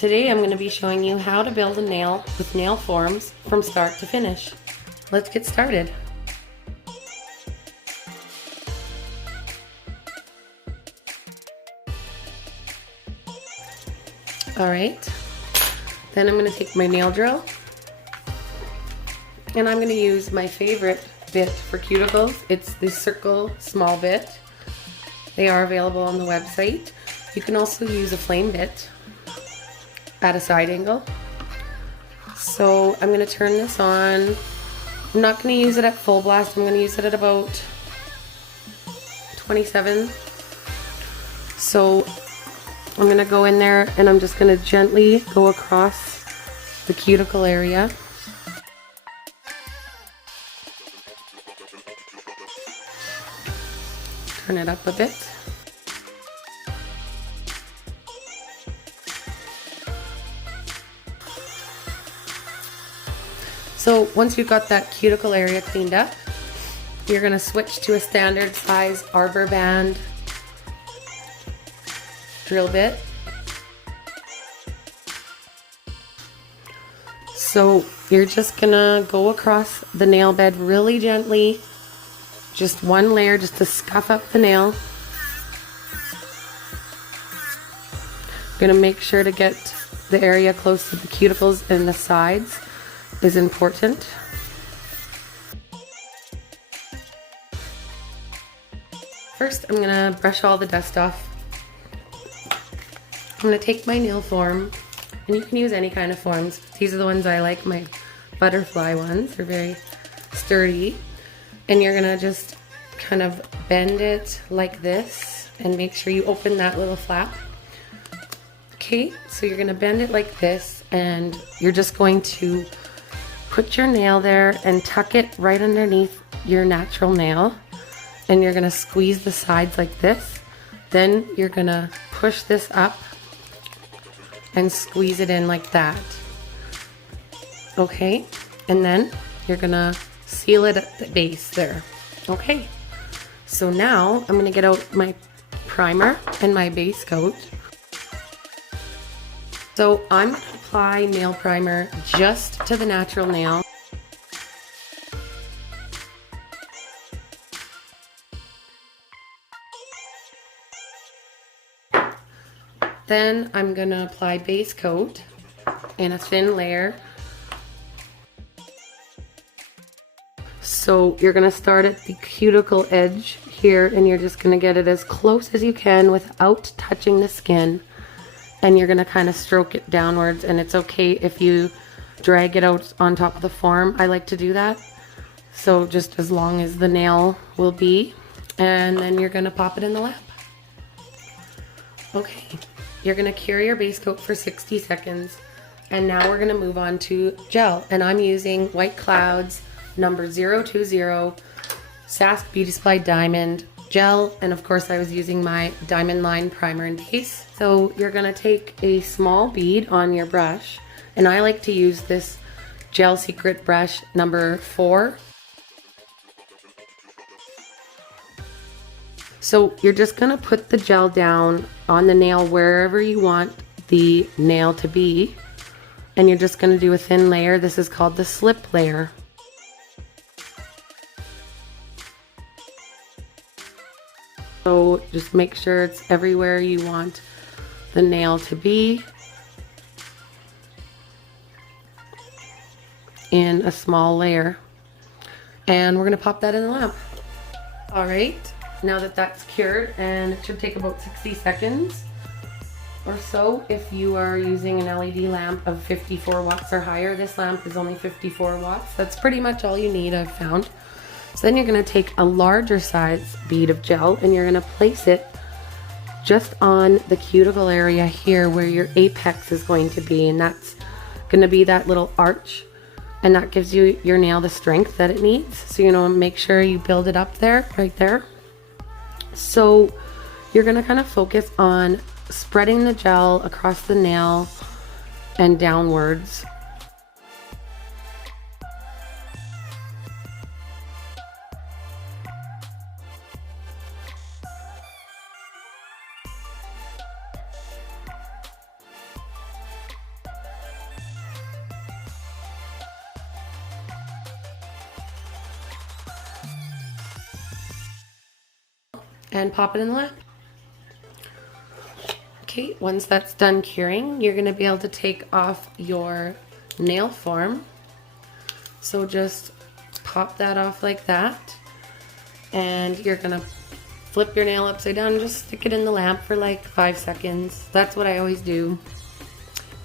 Today I'm going to be showing you how to build a nail with nail forms from start to finish. Let's get started. Alright, then I'm going to take my nail drill and I'm going to use my favorite bit for cuticles. It's the circle small bit. They are available on the website. You can also use a flame bit at a side angle. So I'm going to turn this on. I'm not going to use it at full blast. I'm going to use it at about 27. So I'm going to go in there and I'm just going to gently go across the cuticle area. Turn it up a bit. So once you've got that cuticle area cleaned up, you're going to switch to a standard size arbor band drill bit. So you're just going to go across the nail bed really gently, just one layer just to scuff up the nail. Going to make sure to get the area close to the cuticles and the sides is important. First, I'm going to brush all the dust off. I'm going to take my nail form, and you can use any kind of forms. These are the ones I like, my butterfly ones. They're very sturdy. And you're going to just kind of bend it like this and make sure you open that little flap. Okay, so you're going to bend it like this, and you're just going to put your nail there and tuck it right underneath your natural nail, and you're going to squeeze the sides like this. Then you're going to push this up and squeeze it in like that. Okay, and then you're going to seal it at the base there. Okay, so now I'm going to get out my primer and my base coat. So I'm going to apply nail primer just to the natural nail. Then I'm going to apply base coat in a thin layer. So you're going to start at the cuticle edge here, and you're just going to get it as close as you can without touching the skin. And you're going to kind of stroke it downwards, and it's okay if you drag it out on top of the form. I like to do that. So just as long as the nail will be, and then you're going to pop it in the lap. Okay, you're going to cure your base coat for 60 seconds, and now we're going to move on to gel. And I'm using White Clouds number 020 Sask Beauty Supply Diamond gel, and of course I was using my Diamond Line primer and base. So you're going to take a small bead on your brush, and I like to use this Gel Secret brush number 4. So you're just going to put the gel down on the nail wherever you want the nail to be, and you're just going to do a thin layer. This is called the slip layer. So just make sure it's everywhere you want the nail to be in a small layer. And we're going to pop that in the lamp. Alright, now that that's cured, and it should take about 60 seconds or so if you are using an LED lamp of 54 watts or higher. This lamp is only 54 watts. That's pretty much all you need, I've found. So then you're going to take a larger size bead of gel, and you're going to place it just on the cuticle area here where your apex is going to be, and that's going to be that little arch, and that gives you your nail the strength that it needs. So you know, make sure you build it up there, right there. So you're going to kind of focus on spreading the gel across the nail and downwards. and pop it in the lamp. Okay, once that's done curing, you're gonna be able to take off your nail form. So just pop that off like that, and you're gonna flip your nail upside down and just stick it in the lamp for like 5 seconds. That's what I always do.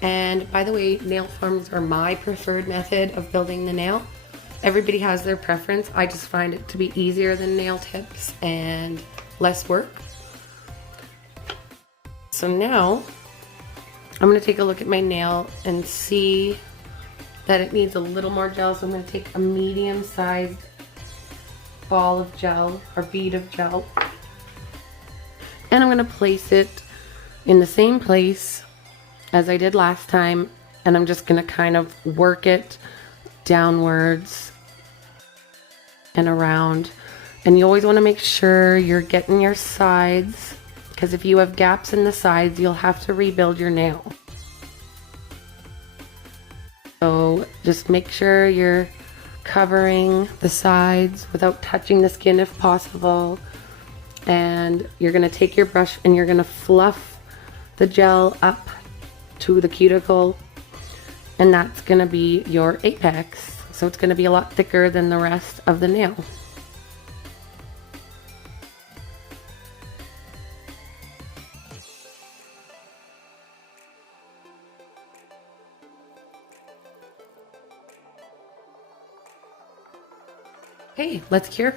And by the way, nail forms are my preferred method of building the nail. Everybody has their preference. I just find it to be easier than nail tips and less work. So now I'm going to take a look at my nail and see that it needs a little more gel. So I'm going to take a medium-sized ball of gel or bead of gel, and I'm going to place it in the same place as I did last time, and I'm just going to kind of work it downwards and around. And you always want to make sure you're getting your sides, because if you have gaps in the sides, you'll have to rebuild your nail. So just make sure you're covering the sides without touching the skin if possible. And you're going to take your brush and you're going to fluff the gel up to the cuticle, and that's going to be your apex. So it's going to be a lot thicker than the rest of the nail. Okay, let's cure.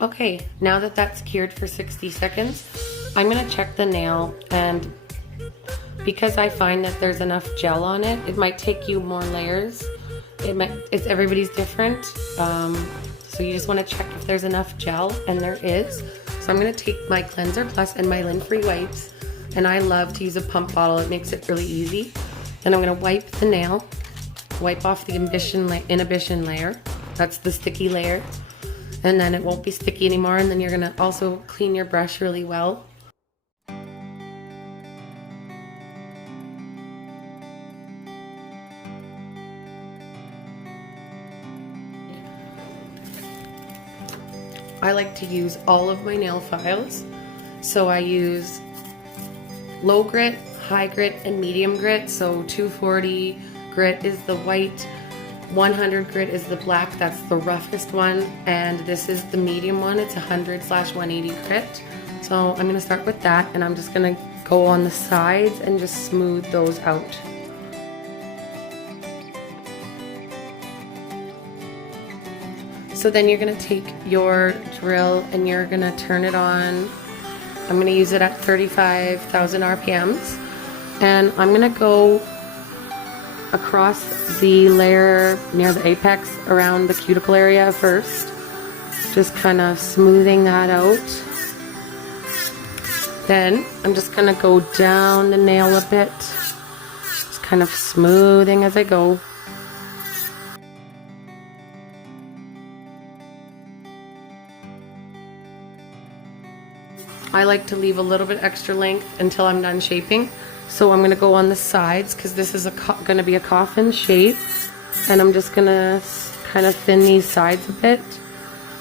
Okay, now that that's cured for 60 seconds, I'm gonna check the nail, and because I find that there's enough gel on it, it might take you more layers. Everybody's different. So you just wanna check if there's enough gel, and there is. So I'm gonna take my Cleanser Plus and my lint-free wipes, and I love to use a pump bottle. It makes it really easy. Then I'm gonna wipe the nail, wipe off the inhibition layer. That's the sticky layer. And then it won't be sticky anymore. And then you're gonna also clean your brush really well. I like to use all of my nail files. So I use low grit, high grit, and medium grit. So 240 grit is the white, 100 grit is the black, that's the roughest one, and this is the medium one. It's 100/180 grit. So I'm gonna start with that, and I'm just gonna go on the sides and just smooth those out. So then you're gonna take your drill and you're gonna turn it on. I'm gonna use it at 35,000 RPMs, and I'm gonna go across the layer near the apex around the cuticle area first, just kind of smoothing that out. Then I'm just gonna go down the nail a bit, just kind of smoothing as I go. I like to leave a little bit extra length until I'm done shaping. So I'm going to go on the sides, because this is going to be a coffin shape, and I'm just going to kind of thin these sides a bit.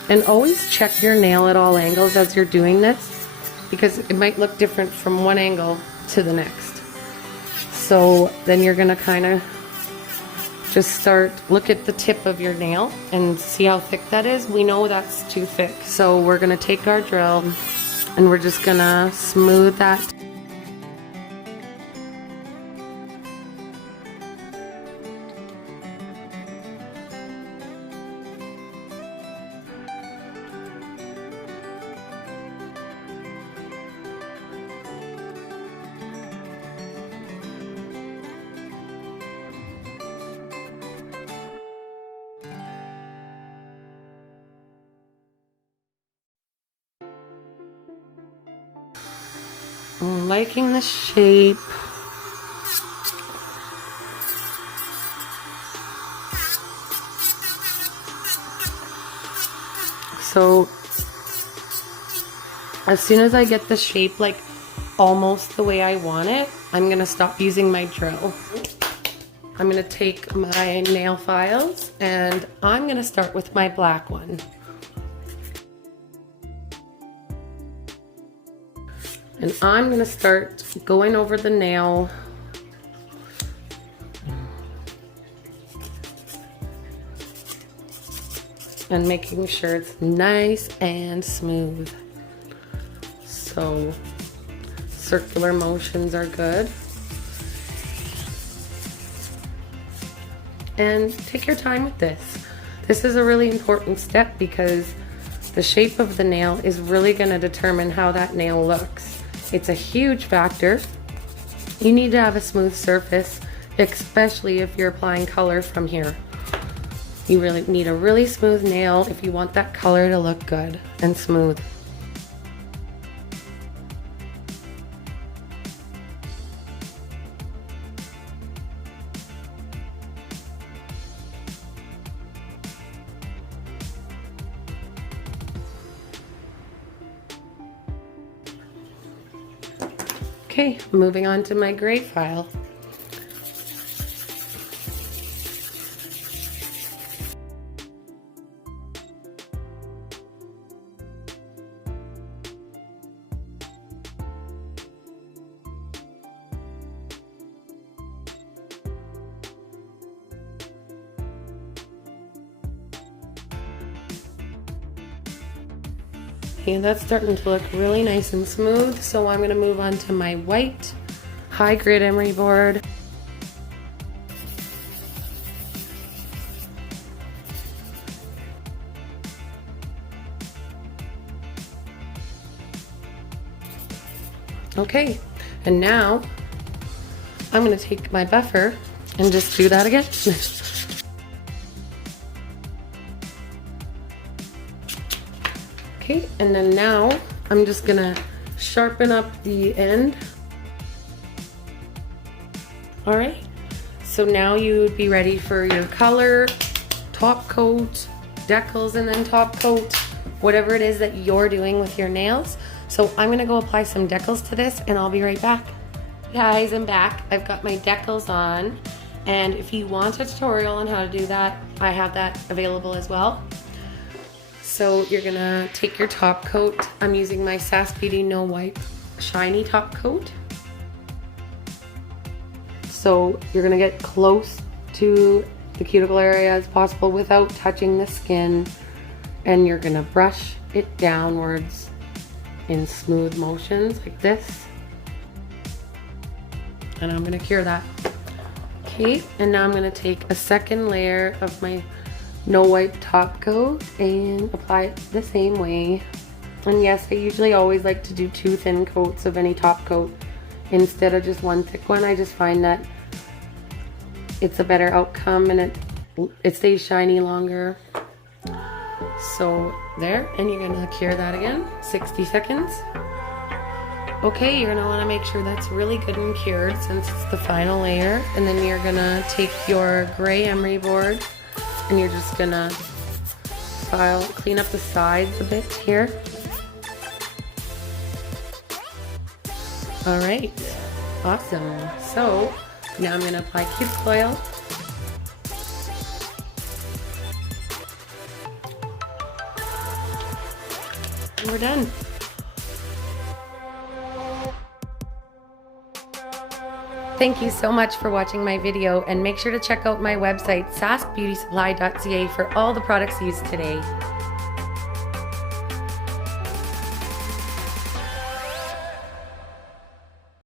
And always check your nail at all angles as you're doing this, because it might look different from one angle to the next. So then you're going to kind of just look at the tip of your nail and see how thick that is. We know that's too thick, so we're going to take our drill and we're just going to smooth that. I'm liking the shape. So as soon as I get the shape like almost the way I want it, I'm gonna stop using my drill. I'm gonna take my nail files and I'm gonna start with my black one. And I'm gonna start going over the nail. And making sure it's nice and smooth. So circular motions are good. And take your time with this. This is a really important step because the shape of the nail is really going to determine how that nail looks. It's a huge factor. You need to have a smooth surface, especially if you're applying color from here. You really need a really smooth nail if you want that color to look good and smooth. Okay, moving on to my gray file. Okay, that's starting to look really nice and smooth, so I'm going to move on to my white high grit emery board. Okay, and now I'm going to take my buffer and just do that again. Okay, and then now I'm just gonna sharpen up the end. All right, so now you would be ready for your color, top coat, decals, and then top coat, whatever it is that you're doing with your nails. So I'm gonna go apply some decals to this and I'll be right back. Guys, I'm back. I've got my decals on, and if you want a tutorial on how to do that, I have that available as well. So you're gonna take your top coat. I'm using my Sask Beauty No Wipe Shiny Top Coat. So you're gonna get close to the cuticle area as possible without touching the skin, and you're gonna brush it downwards in smooth motions like this. And I'm gonna cure that. Okay, and now I'm gonna take a second layer of my No Wipe top coat and apply it the same way. And yes, I usually always like to do 2 thin coats of any top coat instead of just 1 thick one. I just find that it's a better outcome and it stays shiny longer. So there, and you're gonna cure that again, 60 seconds. Okay, you're gonna wanna make sure that's really good and cured since it's the final layer. And then you're gonna take your gray emery board and you're just gonna clean up the sides a bit here. All right, awesome. So now I'm gonna apply cuticle oil. And we're done. Thank you so much for watching my video, and make sure to check out my website, saskbeautysupply.ca, for all the products used today.